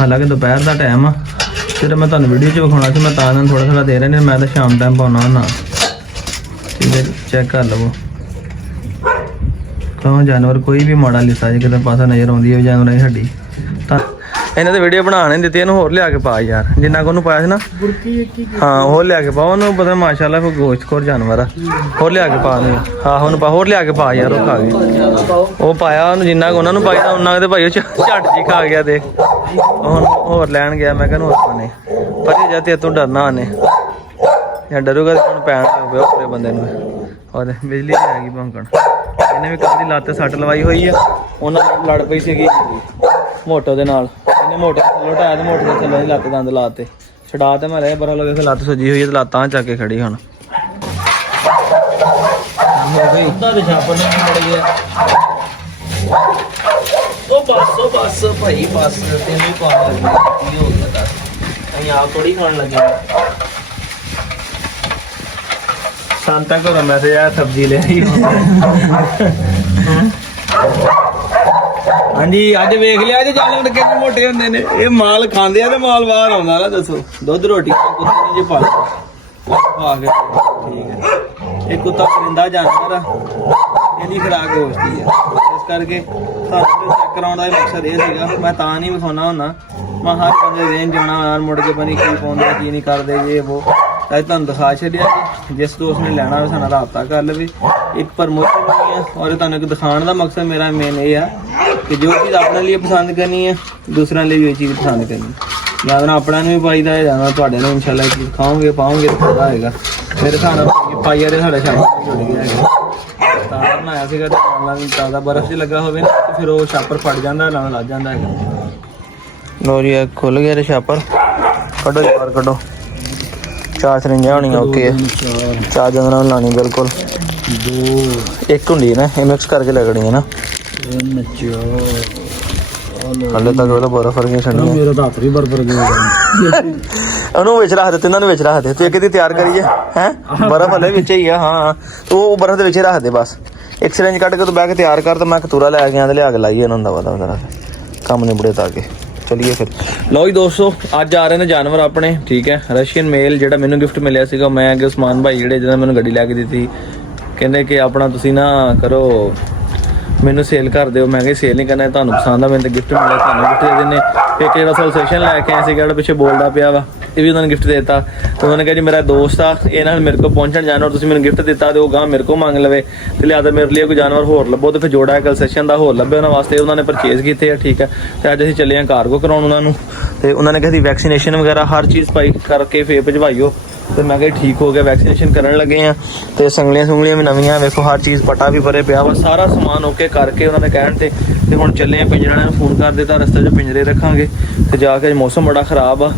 ਹਾਲਾਂਕਿ ਦੁਪਹਿਰ ਦਾ ਟਾਈਮ ਆ, ਫਿਰ ਮੈਂ ਤੁਹਾਨੂੰ ਵੀਡੀਓ 'ਚ ਵਿਖਾਉਣਾ ਸੀ, ਮੈਂ ਤਾਂ ਇਹਨਾਂ ਨੂੰ ਥੋੜਾ ਦੇ ਰਿਹਾ ਨੇ, ਮੈਂ ਤਾਂ ਸ਼ਾਮ ਟਾਈਮ ਪਾਉਣਾ ਹੁੰਦਾ। ਠੀਕ ਹੈ, ਚੈੱਕ ਕਰ ਲਵੋ। ਕੌਣ ਜਾਨਵਰ ਕੋਈ ਵੀ ਮਾੜਾ ਲਿਸਾ ਜੇ ਕਿਤੇ ਪਾਸਾ ਨਜ਼ਰ ਆਉਂਦੀ ਹੈ ਜਾਨਵਰਾਂ ਦੀ ਹੱਡੀ, ਤਾਂ ਇਹਨਾਂ ਦੀ ਵੀਡੀਓ ਬਣਾ ਨਹੀਂ ਦਿੱਤੀ। ਇਹਨੂੰ ਹੋਰ ਲਿਆ ਕੇ ਪਾ ਯਾਰ, ਜਿੰਨਾ ਕੁ ਉਹਨੂੰ ਪਾਇਆ ਸੀ ਨਾ, ਹਾਂ ਹੋਰ ਲਿਆ ਕੇ ਪਾ। ਉਹਨੂੰ ਪਤਾ ਮਾਸ਼ਾਅੱਲਾ ਕੋਈ ਗੋਸ਼ਤਖੋਰ ਜਾਨਵਰ ਆ, ਹੋਰ ਲਿਆ ਕੇ ਪਾ ਨੂੰ। ਹਾਂ ਉਹਨੂੰ ਪਾ, ਹੋਰ ਲਿਆ ਕੇ ਪਾ ਯਾਰ, ਉਹ ਖਾ ਗਏ। ਉਹ ਪਾਇਆ ਉਹਨੂੰ ਜਿੰਨਾ ਕੁ ਉਹਨਾਂ ਨੂੰ ਪਾਈਦਾ ਉਹਨਾਂ ਤੇ ਭਾਈ ਉਹ ਝੱਟ ਜੀ ਖਾ ਗਿਆ। ਦੇਖ ਹੁਣ ਹੋਰ ਲੈਣ ਗਿਆ, ਮੈਂ ਕਹਿੰਦਾ ਹੋਰ ਪਾਣੇ ਪਰ ਜਾ ਤੇ ਤੂੰ ਡਰਨਾ ਉਹਨੇ, ਜਾਂ ਡਰੂਗਾ ਤਾਂ ਹੁਣ ਪੈਣ ਲੱਗ ਪਿਆ ਉੱਪਰੇ ਬੰਦੇ ਨੂੰ। ਔਰ ਬਿਜਲੀ ਆ ਗਈ ਭੌਂਕਣ, ਇਹਨੇ ਵੀ ਕਦੀ ਲੱਤ ਸੱਟ ਲਵਾਈ ਹੋਈ ਆ, ਉਹਨਾਂ ਨਾਲ ਲੜ ਪਈ ਸੀਗੀ ਮੋਟੋ ਦੇ ਨਾਲ। ਇਹਨੇ ਮੋਟੋ ਲੁਟਾਇਆ ਤੇ ਮੋਟੋ ਦੇ ਥੱਲੇ ਲੱਤ ਦੰਦ ਲਾਤੇ, ਛਡਾ ਤੇ ਮੈਂ ਰਿਹਾ ਬਰਾ ਲਵੇ, ਫਿਰ ਲੱਤ ਸੁੱਜੀ ਹੋਈ ਹੈ ਤੇ ਲੱਤਾਂ ਚੱਕ ਕੇ ਖੜੀ ਹੁਣ ਹੋ ਗਈ। ਉੱਦਾਂ ਦੇ ਛਾਪਣ ਨੇ ਮੜ ਗਿਆ। ਉਹ ਬਸ ਭਾਈ ਬਸ ਤੈਨੂੰ ਹੀ ਪਾਣ ਲੱਗੀ, ਕੀ ਹੋ ਗਿਆ ਦੱਸ? ਅਸੀਂ ਆਪ ਥੋੜੀ ਖਾਣ ਲੱਗੇ। ਸ਼ਾਂਤਾ ਕੋਲ ਮੈਸੇਜ ਆਇਆ ਸਬਜ਼ੀ ਲੈ ਆਈ। ਹਾਂਜੀ ਅੱਜ ਵੇਖ ਲਿਆ ਜੇ ਜਾਨਵਰ ਕਿੰਨੇ ਮੋਟੇ ਹੁੰਦੇ ਨੇ। ਇਹ ਮਾਲ ਖਾਂਦੇ ਆ ਤੇ ਮਾਲ ਬਾਹਰ ਆਉਂਦਾ ਨਾ। ਦੱਸੋ ਦੁੱਧ ਰੋਟੀ ਕੁੱਤੇ ਨੇ ਜੇ ਪਾ ਕੇ ਠੀਕ ਹੈ। ਇਹ ਕੁੱਤਾ ਪਰਿੰਦਾ ਜਾਨਵਰ ਆ, ਇਹਦੀ ਖੁਰਾਕ ਗੋਸ਼ਤ ਦੀ ਆ। ਇਸ ਕਰਕੇ ਤੁਹਾਨੂੰ ਚੈੱਕ ਕਰਾਉਣ ਦਾ ਮਕਸਦ ਇਹ ਸੀਗਾ। ਮੈਂ ਤਾਂ ਨਹੀਂ ਵਿਖਾਉਣਾ ਹੁੰਦਾ, ਮੈਂ ਹਰ ਬੰਦੇ ਰੇਂਜ ਜਾਣਾ ਯਾਰ ਮੁੜ ਕੇ ਬਣੀ ਕੀ ਪਾਉਂਦੇ ਕੀ ਨਹੀਂ ਕਰਦੇ ਜੇ ਉਹ ਅੱਜ ਤੁਹਾਨੂੰ ਦਿਖਾ ਛੱਡਿਆ ਜੀ। ਜਿਸ ਦੋਸਤ ਨੇ ਲੈਣਾ ਹੋਵੇ ਸਾਡਾ ਰਾਬਤਾ ਕਰ ਲਵੇ। ਇੱਕ ਪ੍ਰਮੋਸ਼ਨ ਨਹੀਂ ਹੈ ਔਰ ਤੁਹਾਨੂੰ ਇੱਕ ਦਿਖਾਉਣ ਦਾ ਮਕਸਦ ਮੇਰਾ ਮੇਨ ਇਹ ਆ ਕਿ ਜੋ ਚੀਜ਼ ਆਪਣੇ ਲਈ ਪਸੰਦ ਕਰਨੀ ਹੈ ਦੂਸਰਿਆਂ ਲਈ ਵੀ ਇਹ ਚੀਜ਼ ਪਸੰਦ ਕਰਨੀ। ਜਾਂ ਤਾਂ ਆਪਣਾ ਨੂੰ ਵੀ ਪਾਈਦਾ ਹੈ ਜਾਂ ਤੁਹਾਡੇ ਨੂੰ ਇਨਸ਼ਾਅੱਲਾ ਇਹ ਚੀਜ਼ ਖਾਓਗੇ ਪਾਓਗੇ ਤਾਂ ਫਾਇਦਾ ਹੋਏਗਾ। ਮੇਰੇ ਹਿਸਾਬ ਨਾਲ ਪਾਈਆ ਦੇ ਸਾਡਾ ਛਾਪਰ ਜੁੜ ਗਿਆ ਹੈਗਾ। ਤਾਂ ਬਣਾਇਆ ਸੀਗਾ ਤੇ ਨਾਲ ਵੀ ਤਾਜ਼ਾ ਬਰਫ਼ 'ਚ ਲੱਗਾ ਹੋਵੇ ਨਾ ਤੇ ਫਿਰ ਉਹ ਛਾਪਰ ਫਟ ਜਾਂਦਾ ਨਾਲ ਲੱਗ ਜਾਂਦਾ ਹੈਗਾ। ਲੋ ਜੀ ਖੁੱਲ ਗਿਆ ਰੇ ਛਾਪਰ, ਕੱਢੋ ਯਾਰ ਕੱਢੋ। 4 ਸਰਿੰਜਾਂ ਹੋਣੀਆਂ ਓਕੇ। 4 ਜੰਗਲਾਂ ਲਾਣੀ ਬਿਲਕੁਲ। 2 ਇੱਕ ਹੁੰਦੀ ਨਾ ਇਹ ਮਿਕਸ ਕਰਕੇ ਲੱਗਣੀ ਨਾ। ਹਲੇ ਤੱਕ ਉਹਦਾ ਬਰਫ਼ ਵਰਗੀਆਂ ਛੱਡੀਆਂ। ਮੇਰਾ ਤਾਂ ਹੱਥ ਵੀ ਬਰਬਰ ਗਿਆ ਉਹਨੂੰ ਵਿੱਚ ਰੱਖ ਦੇ, ਤਿੰਨਾਂ ਨੂੰ ਵਿੱਚ ਰੱਖ ਦੇ। ਤੂੰ ਇੱਕ ਦੀ ਤਿਆਰ ਕਰੀਏ ਹੈ ਬਰਫ਼ ਹਲੇ ਵਿੱਚ ਹੀ ਆ। ਹਾਂ ਉਹ ਬਰਫ਼ ਦੇ ਵਿੱਚ ਹੀ ਰੱਖ ਦੇ ਬਸ। ਇੱਕ ਸਿਰੰਜ ਕੱਢ ਕੇ ਤੂੰ ਬਹਿ ਕੇ ਤਿਆਰ ਕਰ ਤੇ ਮੈਂ ਕਤੂਰਾ ਲੈ ਕੇ ਆਂਦੇ ਲਿਆ ਕੇ ਲਾਈਏ ਇਹਨਾਂ ਦਾ ਵਦਾ ਕੰਮ ਨਿਬੜੇ ਤਾਂ ਅੱਗੇ ਚਲੀਏ ਫਿਰ। ਲਓ ਜੀ ਦੋਸਤੋ ਅੱਜ ਆ ਰਹੇ ਨੇ ਜਾਨਵਰ ਆਪਣੇ, ਠੀਕ ਹੈ। ਰਸ਼ੀਅਨ ਮੇਲ ਜਿਹੜਾ ਮੈਨੂੰ ਗਿਫਟ ਮਿਲਿਆ ਸੀਗਾ, ਮੈਂ ਅੱਗੇ ਉਸਮਾਨ ਭਾਈ ਜਿਹੜੇ ਜਿਹਨਾਂ ਮੈਨੂੰ ਗੱਡੀ ਲੈ ਕੇ ਦਿੱਤੀ, ਕਹਿੰਦੇ ਕਿ ਆਪਣਾ ਤੁਸੀਂ ਨਾ ਕਰੋ ਮੈਨੂੰ ਸੇਲ ਕਰ ਦਿਓ। ਮੈਂ ਕਿਹਾ ਸੇਲ ਨਹੀਂ ਕਰਨਾ, ਤੁਹਾਨੂੰ ਪਸੰਦ ਆ ਮੈਨੂੰ ਤਾਂ ਗਿਫਟ ਮਿਲਿਆ ਤੁਹਾਨੂੰ ਗਿਫਟ ਦੇ ਦਿੰਦੇ। ਇੱਕ ਜਿਹੜਾ ਸੈਸ਼ਨ ਲੈ ਕੇ ਆਏ ਸੀ ਜਿਹੜਾ ਪਿੱਛੇ ਬੋਲਦਾ ਪਿਆ ਵਾ, ਇਹ ਵੀ ਉਹਨਾਂ ਨੇ ਗਿਫਟ ਦੇ ਦਿੱਤਾ। ਤੇ ਉਹਨਾਂ ਨੇ ਕਿਹਾ ਜੀ ਮੇਰਾ ਦੋਸਤ ਆ, ਇਹ ਨਾਲ ਮੇਰੇ ਕੋਲ ਪਹੁੰਚਣ ਜਾਨਵਰ ਤੁਸੀਂ ਮੈਨੂੰ ਗਿਫਟ ਦਿੱਤਾ ਤੇ ਉਹ ਗਾਂ ਮੇਰੇ ਕੋਲ ਮੰਗ ਲਵੇ ਤੇ ਲਿਆਦਾ ਮੇਰੇ ਲਈ ਕੋਈ ਜਾਨਵਰ ਹੋਰ ਲੱਭੋ। ਤੇ ਫਿਰ ਜੋੜਾ ਕਨਸੈਸ਼ਨ ਦਾ ਹੋਰ ਲੱਭੇ ਉਹਨਾਂ ਵਾਸਤੇ, ਉਹਨਾਂ ਨੇ ਪਰਚੇਜ਼ ਕੀਤੇ ਆ, ਠੀਕ ਹੈ। ਤੇ ਅੱਜ ਅਸੀਂ ਚੱਲੇ ਹਾਂ ਕਾਰਗੋ ਕਰਾਉਣ ਉਹਨਾਂ ਨੂੰ। ਤੇ ਉਹਨਾਂ ਨੇ ਕਿਹਾ ਸੀ ਵੈਕਸੀਨੇਸ਼ਨ ਵਗੈਰਾ ਹਰ ਚੀਜ਼ ਪਾਈ ਕਰਕੇ ਫੇਰ ਭਜਵਾਈਓ। ਤੇ ਮੈਂ ਕਿਹਾ ਠੀਕ ਹੋ ਗਿਆ, ਵੈਕਸੀਨੇਸ਼ਨ ਕਰਨ ਲੱਗੇ ਆ। ਤੇ ਸੰਗਲੀਆਂ ਵੀ ਨਵੀਆਂ ਵੇਖੋ, ਹਰ ਚੀਜ਼ ਪਟਾ ਵੀ ਭਰੇ ਪਿਆ ਵਾ, ਸਾਰਾ ਸਮਾਨ ਓਕੇ ਕਰਕੇ ਉਹਨਾਂ ਨੇ ਕਹਿਣ ਤੇ ਹੁਣ ਚੱਲੇ ਆ। ਪਿੰਜਰੇ ਵਾਲਿਆਂ ਨੂੰ ਫੋਨ ਕਰ ਦਿੱਤਾ, ਰਸਤੇ 'ਚ ਪਿੰਜਰੇ ਰੱਖਾਂਗੇ ਤੇ ਜਾ ਕੇ। ਮੌਸਮ ਬੜਾ ਖਰਾਬ ਆ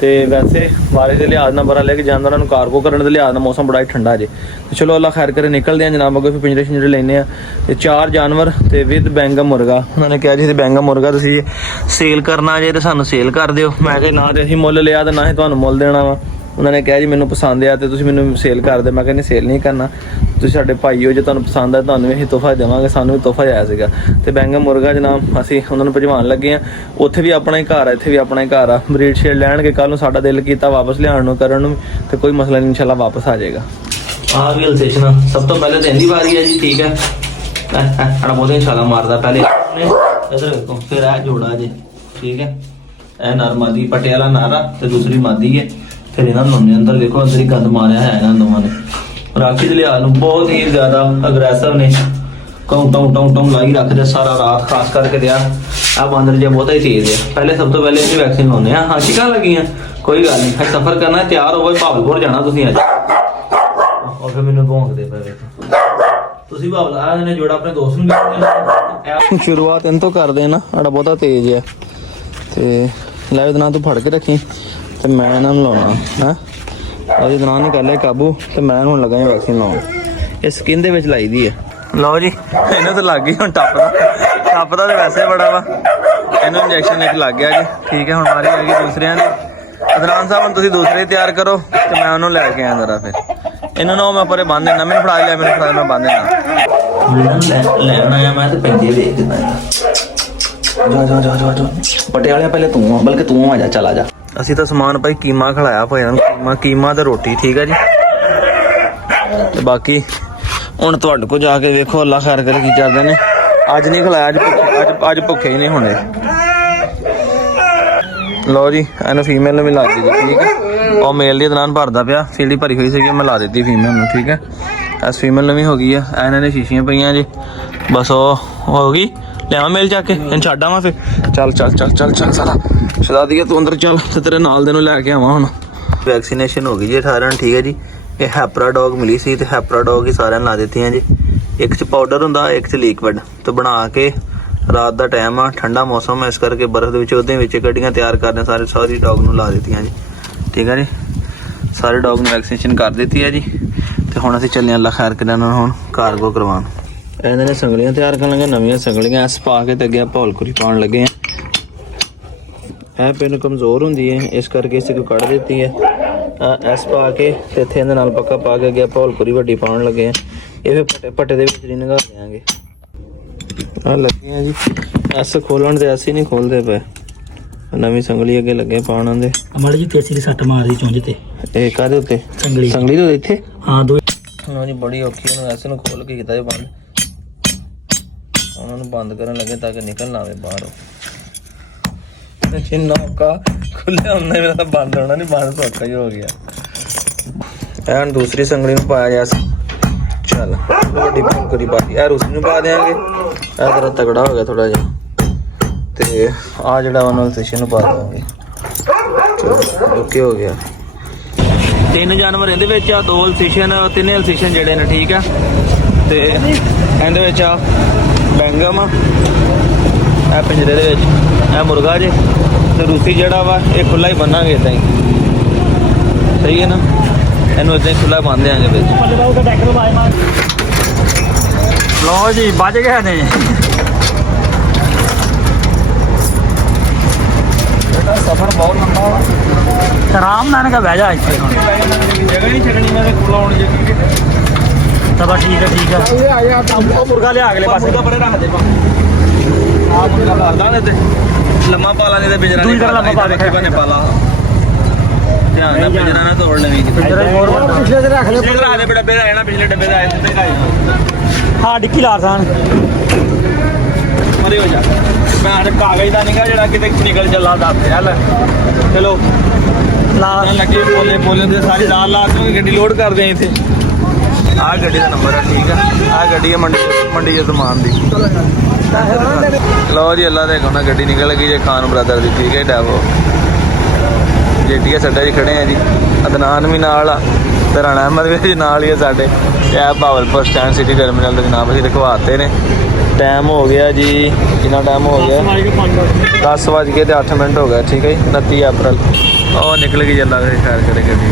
ਤੇ ਵੈਸੇ ਬਾਰਿਸ਼ ਦੇ ਲਿਹਾਜ਼ ਨਾਲ ਬੜਾ ਲੈ ਕੇ ਜਾਨਵਰਾਂ ਨੂੰ ਕਾਰਗੋ ਕਰਨ ਦੇ ਲਿਹਾਜ਼ ਨਾਲ ਮੌਸਮ ਬੜਾ ਹੀ ਠੰਡਾ ਜੇ। ਤੇ ਚਲੋ ਅੱਲਾ ਖੈਰ ਕਰੇ, ਨਿਕਲਦੇ ਆ ਜਨਾਬ ਅੱਗੇ। ਫਿਰ ਪਿੰਜਰੇ ਸ਼ਿੰਜਰੇ ਲੈਨੇ ਆ ਤੇ 4 ਜਾਨਵਰ ਤੇ ਵਿਦ ਬੈਂਗਮ ਮੁਰਗਾ। ਉਹਨਾਂ ਨੇ ਕਿਹਾ ਜੀ ਬੈਂਗਮ ਮੁਰਗਾ ਤੁਸੀਂ ਸੇਲ ਕਰਨਾ ਜੇ ਤੇ ਸਾਨੂੰ ਸੇਲ ਕਰ ਦਿਓ। ਮੈਂ ਕਿਹਾ ਨਾ ਤੇ ਅਸੀਂ ਮੁੱਲ ਲਿਆ ਤੇ ਨਾ ਹੀ ਤੁਹਾਨੂੰ ਮੁੱਲ ਦੇਣਾ ਵਾ। ਉਹਨਾਂ ਨੇ ਕਿਹਾ ਜੀ ਮੈਨੂੰ ਪਸੰਦ ਆ ਤੇ ਤੁਸੀਂ ਮੈਨੂੰ ਸੇਲ ਕਰ ਦਿਓ। ਮੈਂ ਕਹਿੰਦੀ ਸੇਲ ਨਹੀਂ ਕਰਨਾ, ਤੁਸੀਂ ਸਾਡੇ ਭਾਈ ਹੋ, ਜੇ ਤੁਹਾਨੂੰ ਪਸੰਦ ਆ ਤੁਹਾਨੂੰ ਇਹ ਤੋਹਫਾ ਦੇਵਾਂਗੇ। ਸਾਨੂੰ ਵੀ ਤੋਹਫਾ ਆਇਆ ਸੀਗਾ। ਤੇ ਬੈਂਗਮ ਮੁਰਗਾ ਜਨਾਬ ਅਸੀਂ ਉਹਨਾਂ ਨੂੰ ਭਜਵਾਉਣ ਲੱਗੇ ਆ। ਉੱਥੇ ਵੀ ਆਪਣਾ ਹੀ ਘਰ ਆ, ਇੱਥੇ ਵੀ ਆਪਣਾ ਹੀ ਘਰ ਆ। ਬਰੀਡ ਸ਼ੇਡ ਲੈਣਗੇ, ਕੱਲ ਨੂੰ ਸਾਡਾ ਦਿਲ ਕੀਤਾ ਵਾਪਸ ਲਿਆਉਣ ਨੂੰ ਕਰਨ ਨੂੰ ਤੇ ਕੋਈ ਮਸਲਾ ਨਹੀਂ, ਇਨਸ਼ਾਅੱਲਾ ਵਾਪਸ ਆ ਜਾਏਗਾ। ਆਹ ਵੀ ਅਲਸੇਸ਼ਨ ਸਭ ਤੋਂ ਪਹਿਲੇ ਤਾਂ ਇਹਦੀ ਵਾਰੀ ਹੈ ਜੀ, ਠੀਕ ਹੈ। ਸਾਡਾ ਬਹੁਤ ਛਾਲਾ ਮਾਰਦਾ ਪਹਿਲੇ ਇਧਰ ਵੇਖੋ, ਫਿਰ ਇਹ ਜੋੜਾ ਜੇ, ਠੀਕ ਹੈ। ਇਹ ਨਰ ਮਾਦੀ ਪਟਿਆਲਾ ਨਾਰਾ ਤੇ ਦੂਸਰੀ ਮਾਦੀ ਹੈ। ਫਿਰ ਇਹਨਾਂ ਨੂੰ ਅੰਦਰ ਦੇਖੋ, ਅੰਦਰ ਹੀ ਗੰਦ ਮਾਰਿਆ ਹੈ ਇਹਨਾਂ ਦੋਵਾਂ ਨੇ। ਰਾਖੀ ਦੇ ਲਿਹਾਜ਼ ਨੂੰ ਬਹੁਤ ਹੀ ਜ਼ਿਆਦਾ ਅਗਰੈਸਿਵ ਨੇ, ਟੌਂ ਲਾਈ ਰੱਖਦੇ ਸਾਰਾ ਰਾਤ, ਖਾਸ ਕਰਕੇ ਤੇ ਆ ਬਾਂਦਰ ਜਿਹਾ ਬਹੁਤਾ ਹੀ ਤੇਜ਼ ਹੈ। ਪਹਿਲੇ ਸਭ ਤੋਂ ਪਹਿਲੇ ਇਹਦੀ ਵੈਕਸੀਨ ਲਾਉਂਦੇ ਆ। ਹਾਂ ਚੀਕਾਂ ਲੱਗੀਆਂ, ਕੋਈ ਗੱਲ ਨਹੀਂ, ਅੱਜ ਸਫ਼ਰ ਕਰਨਾ, ਤਿਆਰ ਹੋਵੋ, ਭਾਵਲਪੁਰ ਜਾਣਾ ਤੁਸੀਂ ਅੱਜ। ਔਰ ਫਿਰ ਮੈਨੂੰ ਭੌਂਕਦੇ ਪਏ ਤੁਸੀਂ ਭਾਵਲ ਆ ਨੇ ਜੋੜਾ ਆਪਣੇ ਦੋਸਤ ਨੂੰ। ਸ਼ੁਰੂਆਤ ਇਹਨਾਂ ਤੋਂ ਕਰਦੇ ਆ ਨਾ, ਸਾਡਾ ਬਹੁਤਾ ਤੇਜ਼ ਹੈ ਤੇ ਲੈ ਇਹਦੇ ਨਾਲ ਤੂੰ ਫੜ ਕੇ ਰੱਖੀ ਤੇ ਮੈਂ ਇਹਨਾਂ ਨੂੰ ਲਾਉਣਾ ਹੈ। ਇਹਦੇ ਨਾਲ ਨਹੀਂ ਕਰ ਲਿਆ ਕਾਬੂ ਤੇ ਮੈਂ ਹੁਣ ਲੱਗਾ ਵੈਕਸੀਨ ਲਾਉਣ। ਇਹ ਸਕਿਨ ਦੇ ਵਿੱਚ ਲਾਈ ਦੀ ਹੈ। ਲਓ ਜੀ ਇਹਨੂੰ ਤਾਂ ਲੱਗ ਗਈ ਹੁਣ ਟੱਪਦਾ ਤੇ ਵੈਸੇ ਬੜਾ ਵਾ। ਇਹਨੂੰ ਇੰਜੈਕਸ਼ਨ ਇੱਕ ਲੱਗ ਗਿਆ ਜੀ, ਠੀਕ ਹੈ। ਹੁਣ ਵਾਰੀ ਆ ਗਈ ਦੂਸਰਿਆਂ ਦੀ। ਅਦਨਾਨ ਸਾਹਿਬ ਹੁਣ ਤੁਸੀਂ ਦੂਸਰੇ ਤਿਆਰ ਕਰੋ ਤੇ ਮੈਂ ਉਹਨੂੰ ਲੈ ਕੇ ਆਇਆ ਜ਼ਰਾ। ਫਿਰ ਇਹਨਾਂ ਨੂੰ ਮੈਂ ਪਰੇ ਬੰਨ ਦੇਣਾ, ਮੈਨੂੰ ਫੜਾ ਲਿਆ, ਮੈਨੂੰ ਫੜਾ, ਮੈਂ ਬੰਨ ਦੇਣਾ। ਲੈਣ ਆਇਆ ਮੈਂ ਤੇ ਪੈਂਦੀ ਵੇਖ ਦਿੰਦਾ। ਜਾ ਪਟਿਆਲੇ ਪਹਿਲੇ ਤੂੰ ਆ, ਬਲਕਿ ਤੂੰ ਆ ਜਾ, ਚਲਾ ਜਾ। ਅਸੀਂ ਤਾਂ ਸਮਾਨ ਭਾਈ ਕੀਮਾ ਖਿਲਾਇਆ ਭਾਈ ਕੀਮਾ ਤੇ ਰੋਟੀ, ਠੀਕ ਹੈ ਜੀ। ਤੇ ਬਾਕੀ ਹੁਣ ਤੁਹਾਡੇ ਕੋਲ ਜਾ ਕੇ ਵੇਖੋ ਅੱਲਾ ਖੈਰ ਕਰੇ ਕੀ ਕਰਦੇ ਨੇ। ਅੱਜ ਨਹੀਂ ਖਿਲਾਇਆ, ਅੱਜ ਭੁੱਖੇ ਹੀ ਨਹੀਂ ਹੋਣੇ। ਲਓ ਜੀ ਇਹਨੂੰ ਫੀਮੇਲ ਨੂੰ ਵੀ ਲਾ ਦਿੱਤੀ, ਠੀਕ ਹੈ। ਉਹ ਮੇਲ ਦੀ ਦਨਾਨ ਭਰਦਾ ਪਿਆ, ਫੀਲਡ ਭਰੀ ਹੋਈ ਸੀਗੀ, ਮੈਂ ਲਾ ਦਿੱਤੀ ਫੀਮੇਲ ਨੂੰ, ਠੀਕ ਹੈ। ਇਸ ਫੀਮੇਲ ਨੂੰ ਵੀ ਹੋ ਗਈ ਆ। ਇਹਨਾਂ ਨੇ ਸ਼ੀਸ਼ੀਆਂ ਪਈਆਂ ਜੀ, ਬਸ ਉਹ ਹੋ ਗਈ। ਲਿਆਵਾਂ ਮੇਲ ਚੱਕ ਕੇ ਇਹਨੂੰ ਛੱਡ ਆਵਾਂ ਫਿਰ। ਚੱਲ ਸਾਰਾ ਸ਼ਦਾਦੀਆ ਤੂੰ ਅੰਦਰ ਚੱਲ ਤੇ ਤੇਰੇ ਨਾਲ ਦੇ ਨੂੰ ਲੈ ਕੇ ਆਵਾਂ ਹੁਣ। ਵੈਕਸੀਨੇਸ਼ਨ ਹੋ ਗਈ ਜੀ 18 ਨੂੰ, ਠੀਕ ਹੈ ਜੀ। ਇਹ ਹੈਪਰਾ ਡੌਗ ਮਿਲੀ ਸੀ ਤੇ ਹੈਪਰਾ ਡੌਗ ਹੀ ਸਾਰਿਆਂ ਨੂੰ ਲਾ ਦਿੱਤੀਆਂ ਜੀ। ਇੱਕ 'ਚ ਪਾਊਡਰ ਹੁੰਦਾ, ਇੱਕ 'ਚ ਲਿਕਵਿਡ ਤੇ ਬਣਾ ਕੇ। ਰਾਤ ਦਾ ਟਾਈਮ ਆ, ਠੰਡਾ ਮੌਸਮ ਹੈ, ਇਸ ਕਰਕੇ ਬਰਫ਼ ਦੇ ਵਿੱਚ ਉਹਦੇ ਵਿੱਚ ਗੱਡੀਆਂ ਤਿਆਰ ਕਰਦੇ ਸਾਰੀ ਡੌਗ ਨੂੰ ਲਾ ਦਿੱਤੀਆਂ ਜੀ, ਠੀਕ ਹੈ ਜੀ। ਸਾਰੇ ਡੌਗ ਨੂੰ ਵੈਕਸੀਨੇਸ਼ਨ ਕਰ ਦਿੱਤੀ ਹੈ ਜੀ। ਤੇ ਹੁਣ ਅਸੀਂ ਚੱਲੇ ਅੱਲਾ ਖੈਰ ਕਰੇ ਇਹਨਾਂ ਨੂੰ ਹੁਣ ਕਾਰਗੋ ਕਰਵਾਉਣ। ਇਹਨਾਂ ਨੇ ਸੰਗਲੀਆਂ ਤਿਆਰ ਕਰਨ ਲੱਗੇ, ਨਵੀਆਂ ਸੰਗਲੀਆਂ ਐਸ ਪਾ ਕੇ ਤੇ ਅੱਗੇ ਭੌਲਕੁਰੀ ਪਾਉਣ ਲੱਗੇ ਆ। ਇਹ ਪਿੰਨ ਕਮਜ਼ੋਰ ਹੁੰਦੀ ਹੈ, ਇਸ ਕਰਕੇ ਇਸੇ ਕੋ ਕੱਢ ਦਿੱਤੀ ਹੈ। ਐਸ ਪਾ ਕੇ ਤੇ ਇੱਥੇ ਇਹਦੇ ਨਾਲ ਪੱਕਾ ਪਾ ਕੇ ਅੱਗੇ ਭੌਲਕੁਰੀ ਵੱਡੀ ਪਾਉਣ ਲੱਗੇ ਆ। ਇਹ ਫਿਰ ਪੱਟੇ ਦੇ ਵਿੱਚ ਨਹੀਂ ਲਗਾ ਦਿਆਂਗੇ। ਆ ਲੱਗੇ ਆ ਜੀ ਐਸ ਖੋਲਣ ਦੇ, ਐਸੇ ਨਹੀਂ ਖੋਲਦੇ ਪਏ। ਨਵੀਂ ਸੰਗਲੀ ਅੱਗੇ ਲੱਗੇ ਪਾਉਣ ਦੇ। ਮਾੜੀ ਜੀ ਤੇਸੀ ਦੀ ਸੱਟ ਮਾਰਦੀ ਚੁੰਝ ਤੇ। ਇਹ ਕਾਹਦੇ ਉੱਤੇ? ਸੰਗਲੀ ਦੇ ਇੱਥੇ। ਹਾਂ ਦੋ ਨਾ ਜੀ ਬੜੀ ਔਖੀ ਉਹਨੂੰ ਐਸੇ ਨੂੰ ਖੋਲ ਕੇ ਕੀਤਾ ਇਹ ਬੰਦ। ਉਹਨਾਂ ਨੂੰ ਬੰਦ ਕਰਨ ਲੱਗੇ ਤਾਂ ਕਿ ਨਿਕਲ ਨਾ ਆਵੇ ਬਾਹਰ। ਜਿੰਨਾ ਔਖਾ ਖੁੱਲਿਆ ਉਹਨਾਂ ਮੇਰਾ ਤਾਂ ਬੰਦ ਹੋਣਾ ਨਹੀਂ, ਬੰਦ ਸੌਖਾ ਹੀ ਹੋ ਗਿਆ। ਐਨ ਦੂਸਰੀ ਸੰਗਲੀ ਨੂੰ ਪਾਇਆ ਗਿਆ ਸੀ। ਚੱਲ ਵੱਡੀ ਪੰਕਰੀ ਪਾ ਦਿੱਤੀ। ਇਹ ਰੂਸੀ ਨੂੰ ਪਾ ਦਿਆਂਗੇ। ਇਹ ਤੇਰਾ ਤਗੜਾ ਹੋ ਗਿਆ ਥੋੜਾ ਜਿਹਾ, ਤੇ ਆ ਜਿਹੜਾ ਉਹਨਾਂ ਸਟੇਸ਼ਨ ਨੂੰ ਪਾ ਦੇਵਾਂਗੇ। ਓਕੇ ਹੋ ਗਿਆ। 3 ਜਾਨਵਰ ਇਹਦੇ ਵਿੱਚ ਆ, 2 ਅਲਸੇਸ਼ਨ, 3 ਅਲਸੇਸ਼ਨ ਜਿਹੜੇ ਨੇ, ਠੀਕ ਆ। ਤੇ ਇਹਦੇ ਵਿੱਚ ਆ ਬੈਂਗਮ, ਇਹ ਪਿੰਜਰੇ ਦੇ ਵਿੱਚ, ਇਹ ਮੁਰਗਾ ਜੇ, ਤੇ ਰੂਸੀ ਜਿਹੜਾ ਵਾ ਇਹ ਖੁੱਲਾ ਹੀ ਬੰਨਾਂਗੇ ਇਦਾਂ ਹੀ, ਸਹੀ ਹੈ ਨਾ। ਇਹਨੂੰ ਇਦਾਂ ਹੀ ਖੁੱਲਾ ਬੰਨ ਦਿਆਂਗੇ ਵਿੱਚ। ਲਓ ਜੀ ਵੱਜ ਗਏ ਨੇ। ਸਫਰ ਬਹੁਤ ਲੰਬਾ ਵਾ। ਆਰਾਮ ਨਾਲ ਕਾ ਬਹਿ ਜਾ ਇੱਥੇ ਹੁਣ। ਜਗ੍ਹਾ ਨਹੀਂ ਛੱਡਣੀ ਮੈਂ ਕੋਲ ਆਉਣ ਜਗੀ। ਚਲੋ ਠੀਕ ਹੈ ਠੀਕ ਹੈ। ਉਹ ਮੁਰਗਾ ਲਿਆ ਅਗਲੇ ਪਾਸੇ। ਮੁਰਗਾ ਪਰੇ ਰੱਖ ਦੇ ਪਾ। ਆ ਮੁਰਗਾ ਲਾਦਾ ਨੇ ਤੇ ਲੰਮਾ ਪਾਲਾ ਨਹੀਂ ਤੇ ਪਿੰਜਰਾ ਦੂਜੀ ਤਰ੍ਹਾਂ ਲੰਮਾ ਪਾ ਦੇ। ਬਨੇ ਪਾਲਾ। ਧਿਆਨ ਨਾਲ ਪਿੰਜਰਾ ਨਾ ਤੋੜ ਲਵੀਂ। ਪਿਛਲੇ ਤੇ ਰੱਖ ਪਿਛਲੇ ਰੱਖ ਦੇ ਡੱਬੇ ਦਾ ਆਣਾ, ਪਿਛਲੇ ਡੱਬੇ ਦਾ ਆਏ ਸਿੱਧੇ ਕਾਈ। ਹਾਂ ਡਿੱਕੀ ਲਾ ਸਾਨ ਮਰੇ ਹੋ ਜਾ। ਮੈਂ ਕਾਗਜ਼ ਦਾ ਨਿਕਾ ਜਿਹੜਾ ਕਿਤੇ ਨਿਕਲ ਚੱਲਾ ਦੱਸ ਚੱਲ। ਚਲੋ ਲਾ ਲੱਗੇ ਬੋਲੇ ਤੇ ਸਾਰੀ ਦਾਲ ਲਾ ਕੇ ਗੱਡੀ ਲੋਡ ਕਰਦੇ ਆਂ ਇੱਥੇ। ਆਹ ਗੱਡੀ ਦਾ ਨੰਬਰ ਹੈ, ਠੀਕ ਆ। ਆਹ ਗੱਡੀ ਹੈ ਮੰਡੀ ਦੇ ਸਮਾਨ ਦੀ। ਲਓ ਜੀ ਅੱਲਾ ਦੇ ਕੋਨਾ ਗੱਡੀ ਨਿਕਲ ਗਈ ਜੇ ਖਾਨ ਬ੍ਰਦਰ ਦੀ, ਠੀਕ ਹੈ। ਡੈਵੋ ਜੇਟੀਆ ਸੱਡਾ ਜੀ ਖੜੇ ਆ ਜੀ। ਅਦਨਾਨ ਵੀ ਨਾਲ ਆ ਤੇ ਰਾਣਾ ਅਹਿਮਦ ਵੀ ਨਾਲ ਹੀ ਆ ਸਾਡੇ। ਤੇ ਆ ਭਾਵਲਪੁਰ ਸਟੈਂਡ ਸਿਟੀ ਟਰਮੀਨਲ ਦੇ ਜਨਾਬ ਅਸੀਂ ਰਖਵਾਤੇ ਨੇ। ਟਾਈਮ ਹੋ ਗਿਆ ਜੀ, ਕਿੰਨਾ ਟਾਈਮ ਹੋ ਗਿਆ? 10:08 ਹੋ ਗਿਆ, ਠੀਕ ਹੈ ਜੀ। 29 ਅਪ੍ਰੈਲ। ਉਹ ਨਿਕਲ ਗਈ ਅੱਲਾ ਦੇ ਖੈਰ ਕਰੇ ਗੱਡੀ।